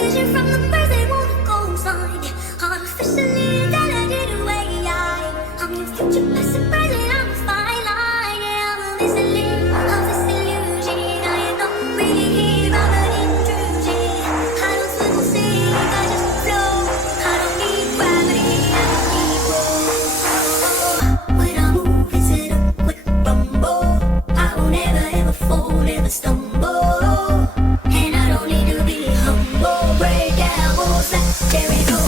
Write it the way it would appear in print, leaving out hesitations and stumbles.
vision from the birds they wanna go sign. Artificially delegated way. I'm your future, past and present. I'm a fine line. Yeah, I'm a listening of this illusion. I am not really here. I'm an intrusion. I don't swim or sink. I just flow. I don't need gravity. I just need roll. When I move, it's in a quick rumble. I won't ever ever fall, never stumble. And I don't need to be humble. Break down walls like Jericho.